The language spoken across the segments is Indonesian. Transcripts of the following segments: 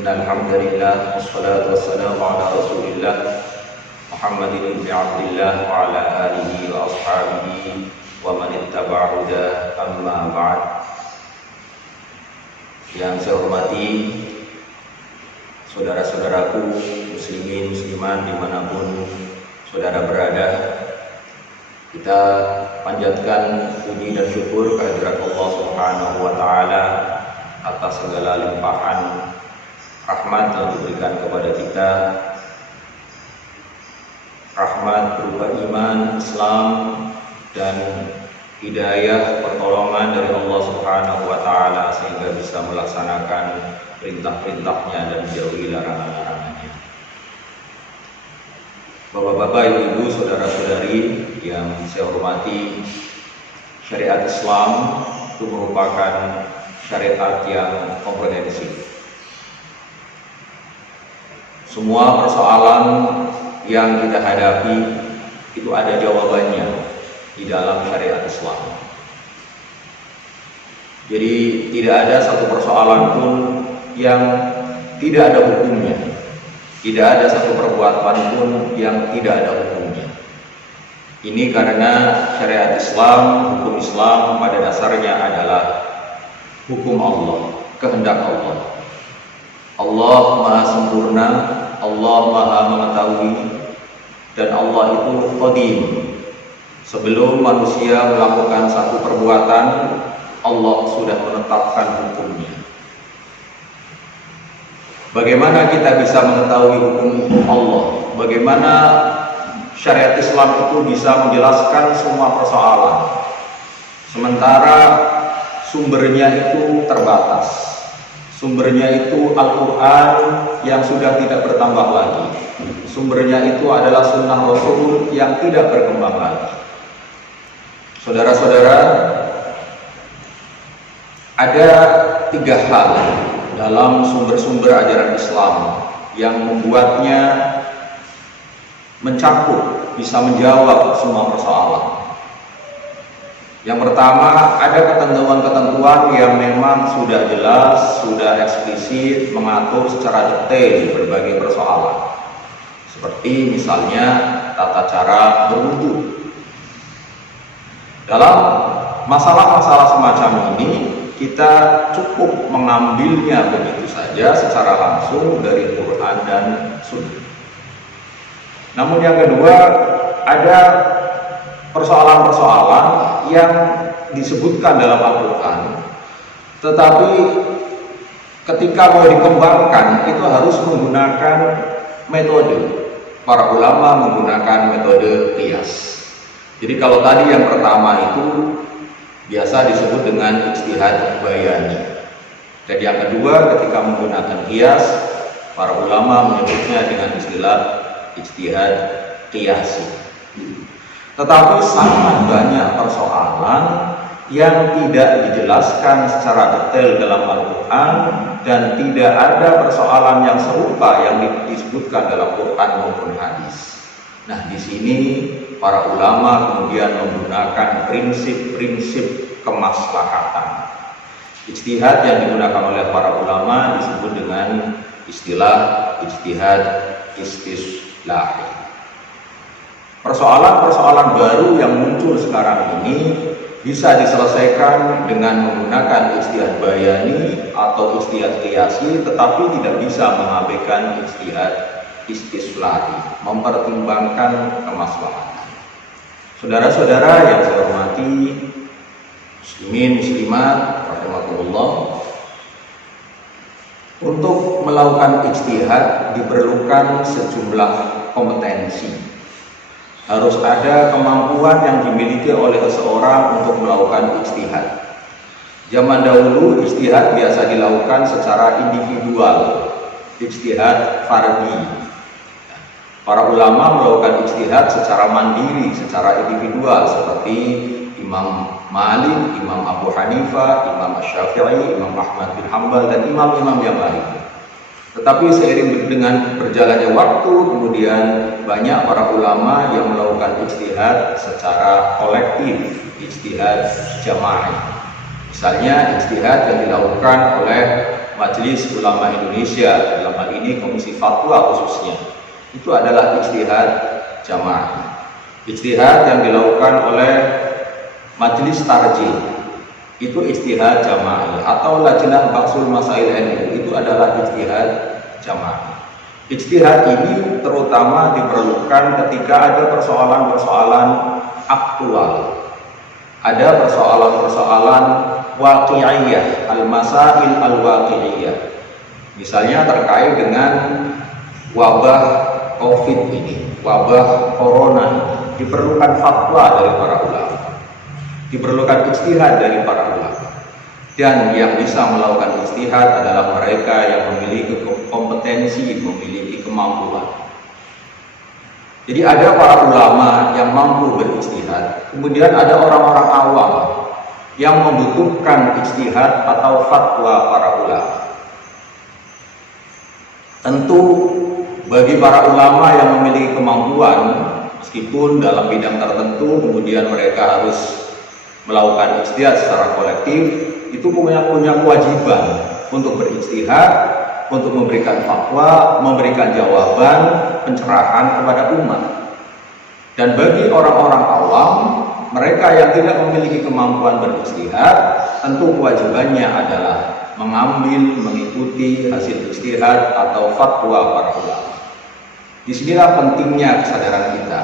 Innal hamdalillah wassalatu wassalamu ala Rasulillah Muhammadin ibn Abdillah wa ala alihi wa ashabihi wa man ittaba'a hudah, amma ba'd. Yang saya hormati saudara-saudaraku muslimin muslimat dimanapun saudara berada, kita panjatkan puji dan syukur kehadirat Allah Subhanahu wa taala atas segala limpahan rahmat yang diberikan kepada kita, rahmat berupa iman, Islam, dan hidayah pertolongan dari Allah Subhanahu wa taala sehingga bisa melaksanakan perintah-perintahnya dan menjauhi larangan-larangannya. Bapak-bapak, ibu-ibu, saudara-saudari yang saya hormati, syariat Islam itu merupakan syariat yang komprehensif. Semua persoalan yang kita hadapi itu ada jawabannya di dalam syariat Islam. Jadi tidak ada satu persoalan pun yang tidak ada hukumnya. Tidak ada satu perbuatan pun yang tidak ada hukumnya. Ini karena syariat Islam, hukum Islam pada dasarnya adalah hukum Allah, kehendak Allah. Allah Maha Sempurna, Allah Maha Mengetahui, dan Allah itu qadim. Sebelum manusia melakukan satu perbuatan, Allah sudah menetapkan hukumnya. Bagaimana kita bisa mengetahui hukum Allah? Bagaimana syariat Islam itu bisa menjelaskan semua persoalan, sementara sumbernya itu terbatas? Sumbernya itu Al-Quran yang sudah tidak bertambah lagi. Sumbernya itu adalah sunnah Rasul yang tidak berkembang lagi. Saudara-saudara, ada 3 hal dalam sumber-sumber ajaran Islam yang membuatnya mencakup, bisa menjawab semua persoalan. Yang pertama, ada ketentuan-ketentuan yang memang sudah jelas, sudah eksplisit, mengatur secara detail berbagai persoalan. Seperti misalnya tata cara berwudu. Dalam masalah-masalah semacam ini, kita cukup mengambilnya begitu saja secara langsung dari Quran dan Sunnah. Namun yang kedua, ada persoalan-persoalan yang disebutkan dalam Al-Quran, tetapi ketika mau dikembangkan itu harus menggunakan metode. Para ulama menggunakan metode qiyas. Jadi kalau tadi yang pertama itu biasa disebut dengan ijtihad bayani, dan yang kedua ketika menggunakan qiyas, para ulama menyebutnya dengan istilah ijtihad qiyasi. Tetapi sangat banyak persoalan yang tidak dijelaskan secara detail dalam Al-Quran, dan tidak ada persoalan yang serupa yang disebutkan dalam Quran maupun hadis. Nah, di sini para ulama kemudian menggunakan prinsip-prinsip kemaslahatan. Ijtihad yang digunakan oleh para ulama disebut dengan istilah ijtihad istislahi. Persoalan-persoalan baru yang muncul sekarang ini bisa diselesaikan dengan menggunakan ijtihad bayani atau ijtihad qiyasi, tetapi tidak bisa mengabaikan ijtihad istislahi, mempertimbangkan kemaslahatan. Saudara-saudara yang saya hormati, muslimin muslimat rahimakumullah, untuk melakukan ijtihad diperlukan sejumlah kompetensi. Harus ada kemampuan yang dimiliki oleh seseorang untuk melakukan ijtihad. Zaman dahulu ijtihad biasa dilakukan secara individual, ijtihad fardhi. Para ulama melakukan ijtihad secara mandiri, secara individual, seperti Imam Malik, Imam Abu Hanifah, Imam Syafi'i, Imam Ahmad bin Hanbal, dan imam-imam yang lain. Tetapi seiring dengan berjalannya waktu, kemudian banyak para ulama yang melakukan ijtihad secara kolektif, ijtihad jamaah. Misalnya ijtihad yang dilakukan oleh Majelis Ulama Indonesia, dalam hal ini Komisi Fatwa khususnya, itu adalah ijtihad jamaah. Ijtihad yang dilakukan oleh Majelis Tarjih itu ijtihad jamaah, atau Lajnah Baksul Masail NU itu adalah ijtihad jamaah. Ijtihad ini terutama diperlukan ketika ada persoalan-persoalan aktual, ada persoalan-persoalan waqi'iyah, al-masail al-waqi'iyah. Misalnya terkait dengan wabah COVID ini, wabah corona ini, diperlukan fatwa dari para ulama, diperlukan ijtihad dari para ulama. Dan yang bisa melakukan ijtihad adalah mereka yang memiliki kompetensi, memiliki kemampuan. Jadi ada para ulama yang mampu berijtihad, kemudian ada orang-orang awam yang membutuhkan ijtihad atau fatwa para ulama. Tentu bagi para ulama yang memiliki kemampuan, meskipun dalam bidang tertentu, kemudian mereka harus melakukan ijtihad secara kolektif, itu punya kewajiban untuk berijtihad, untuk memberikan fatwa, memberikan jawaban, pencerahan kepada umat. Dan bagi orang-orang awam, mereka yang tidak memiliki kemampuan berijtihad, tentu kewajibannya adalah mengambil, mengikuti hasil ijtihad atau fatwa para ulama. Disinilah pentingnya kesadaran kita.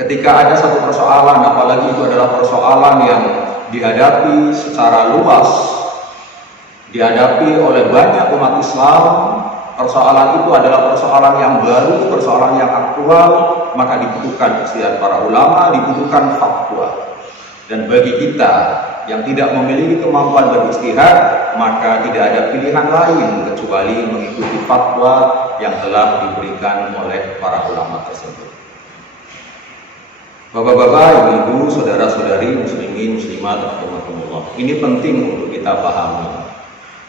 Ketika ada satu persoalan, apalagi itu adalah persoalan yang dihadapi secara luas, dihadapi oleh banyak umat Islam, persoalan itu adalah persoalan yang baru, persoalan yang aktual, maka dibutuhkan ijtihad para ulama, dibutuhkan fatwa. Dan bagi kita yang tidak memiliki kemampuan berijtihad, maka tidak ada pilihan lain kecuali mengikuti fatwa yang telah diberikan oleh para ulama tersebut. Bapak-bapak, ibu-ibu, saudara-saudari, muslimin, muslimat, rahimakumullah. Ini penting untuk kita pahami.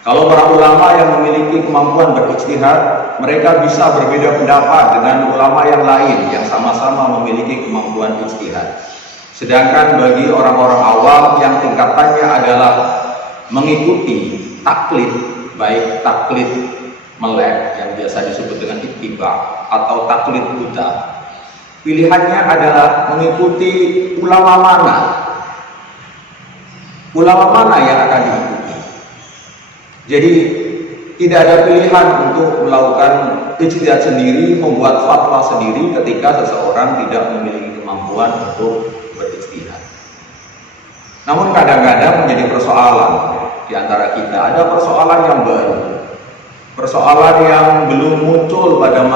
Kalau para ulama yang memiliki kemampuan berijtihad, mereka bisa berbeda pendapat dengan ulama yang lain yang sama-sama memiliki kemampuan ijtihad. Sedangkan bagi orang-orang awam yang tingkatannya adalah mengikuti taklid, baik taklid melek yang biasa disebut dengan ittiba atau taklid buta, pilihannya adalah mengikuti ulama mana yang akan diikuti. Jadi tidak ada pilihan untuk melakukan ijtihad sendiri, membuat fatwa sendiri ketika seseorang tidak memiliki kemampuan untuk berijtihad. Namun kadang-kadang menjadi persoalan di antara kita, ada persoalan yang baru, persoalan yang belum muncul pada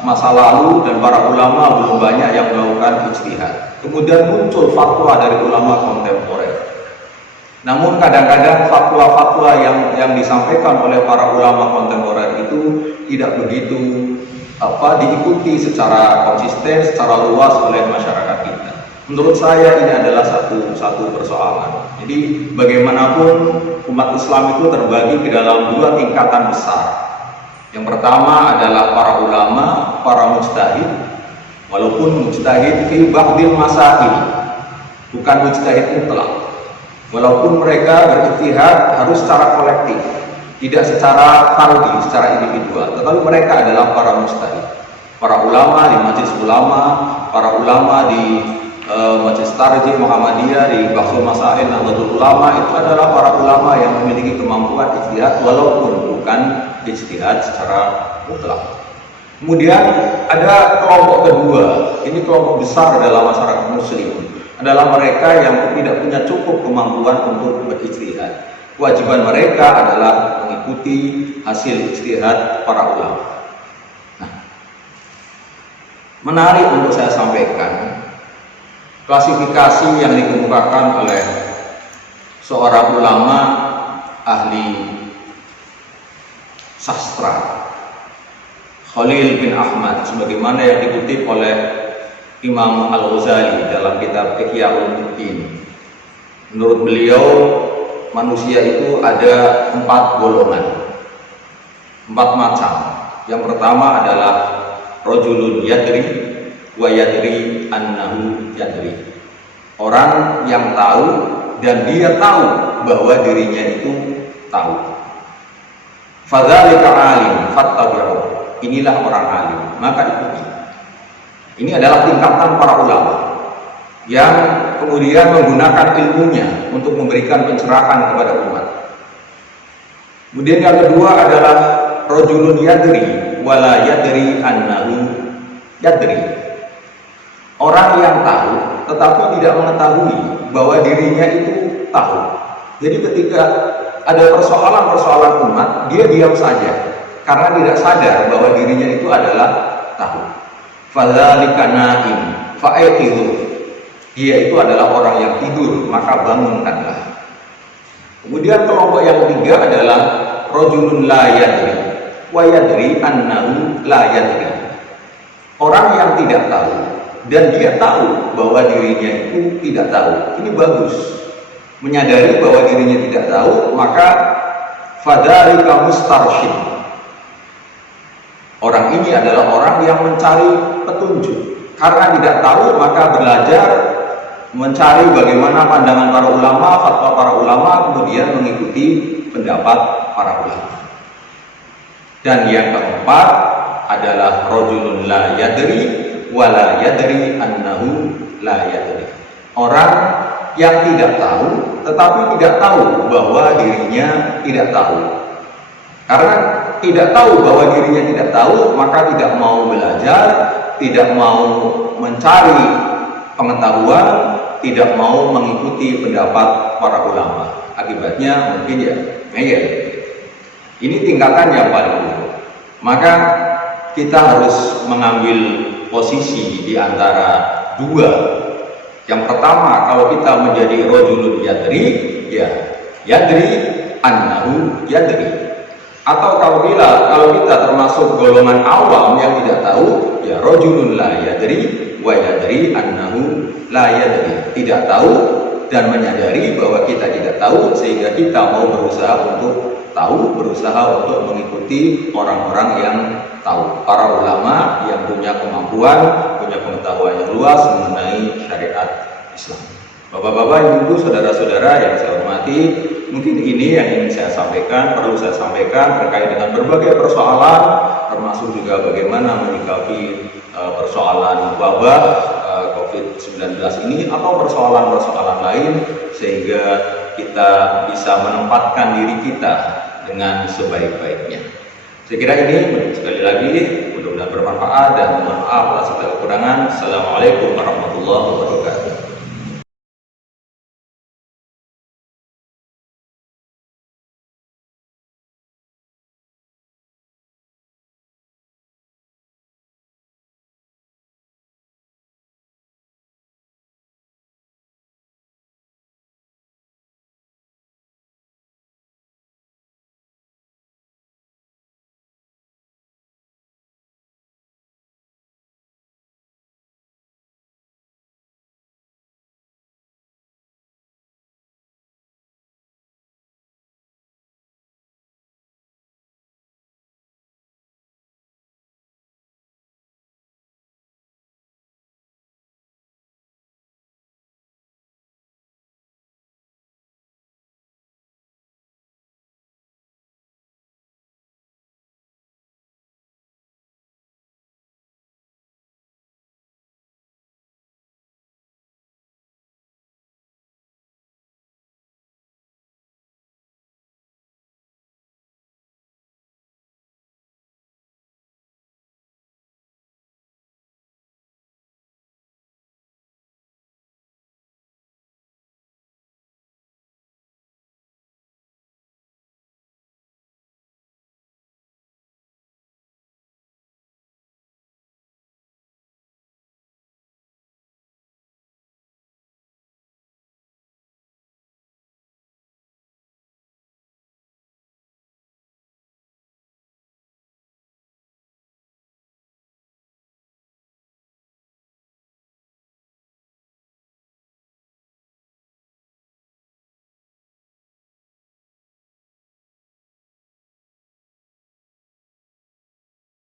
masa lalu dan para ulama belum banyak yang melakukan ijtihad. Kemudian muncul fatwa dari ulama kontemporer. Namun kadang-kadang fatwa-fatwa yang disampaikan oleh para ulama kontemporer itu tidak begitu diikuti secara konsisten, secara luas oleh masyarakat kita. Menurut saya ini adalah satu persoalan. Jadi bagaimanapun umat Islam itu terbagi ke dalam dua tingkatan besar. Yang pertama adalah para ulama, para mujtahid, walaupun mujtahid fi ba'dil masail, bukan mujtahid mutlak. Walaupun mereka berijtihad harus secara kolektif, tidak secara fardhi, secara individual, tetapi mereka adalah para mujtahid. Para ulama di majelis ulama, para ulama di Majelis Tarjih Muhammadiyah, di Baksul Masail Nahdlatul Ulama, itu adalah para ulama yang memiliki kemampuan ijtihad walaupun bukan ijtihad secara mutlak. Kemudian ada kelompok kedua, ini kelompok besar dalam masyarakat muslim, adalah mereka yang tidak punya cukup kemampuan untuk berijtihad. Kewajiban mereka adalah mengikuti hasil ijtihad para ulama. Nah, menarik untuk saya sampaikan klasifikasi yang dikemukakan oleh seorang ulama ahli sastra, Khalil bin Ahmad, sebagaimana yang dikutip oleh Imam Al-Ghazali dalam kitab Ihya Ulumuddin. Menurut beliau, manusia itu ada 4 golongan, 4 macam. Yang pertama adalah rajulun yadri wa yadri annahu yadri. Orang yang tahu dan dia tahu bahwa dirinya itu tahu. Fadzalika alim fattabi'u. Inilah orang alim, maka ikuti. Ini adalah tingkatan para ulama yang kemudian menggunakan ilmunya untuk memberikan pencerahan kepada umat. Kemudian yang kedua adalah rajulun yadri wala yadri annahu yadri. Orang yang tahu tetapi tidak mengetahui bahwa dirinya itu tahu. Jadi ketika ada persoalan-persoalan umat, dia diam saja karena tidak sadar bahwa dirinya itu adalah tahu. Fadzalika naim fa'iqidhu. Dia itu adalah orang yang tidur, maka bangunkanlah. Kemudian kelompok yang ketiga adalah rajulun la yadri wa yadri annahu la yadri. Orang yang tidak tahu dan dia tahu bahwa dirinya itu tidak tahu. Ini bagus. Menyadari bahwa dirinya tidak tahu, maka fadzalika mustarsyid. Orang ini adalah orang yang mencari petunjuk. Karena tidak tahu, maka belajar mencari bagaimana pandangan para ulama, fatwa para ulama, kemudian mengikuti pendapat para ulama. Dan yang keempat adalah rajulun la yadri wa la yadri annahu la yadri. Orang yang tidak tahu tetapi tidak tahu bahwa dirinya tidak tahu. Karena tidak tahu bahwa dirinya tidak tahu, maka tidak mau belajar, tidak mau mencari pengetahuan, tidak mau mengikuti pendapat para ulama. Akibatnya mungkin ya ngeyel. Ini tingkatan yang paling buruk. Maka kita harus mengambil posisi di antara dua. Yang pertama, kalau kita menjadi rajulun yadri, ya yadri annahu yadri. Atau kalau kita termasuk golongan awam yang tidak tahu, ya rajulun la yadri wa yadri annahu la yadri. Tidak tahu dan menyadari bahwa kita tidak tahu, sehingga kita mau berusaha untuk tahu, berusaha untuk mengikuti orang-orang yang tahu, para ulama yang punya kemampuan, punya pengetahuan yang luas mengenai syariat Islam. Bapak-bapak, ibu, saudara-saudara yang saya hormati, mungkin ini yang ingin saya sampaikan, perlu saya sampaikan terkait dengan berbagai persoalan, termasuk juga bagaimana menyikapi persoalan wabah COVID-19 ini atau persoalan-persoalan lain, sehingga kita bisa menempatkan diri kita dengan sebaik-baiknya. Saya kira ini sekali lagi mudah-mudahan bermanfaat dan mohon maaf atas segala kekurangan. Assalamualaikum warahmatullahi wabarakatuh.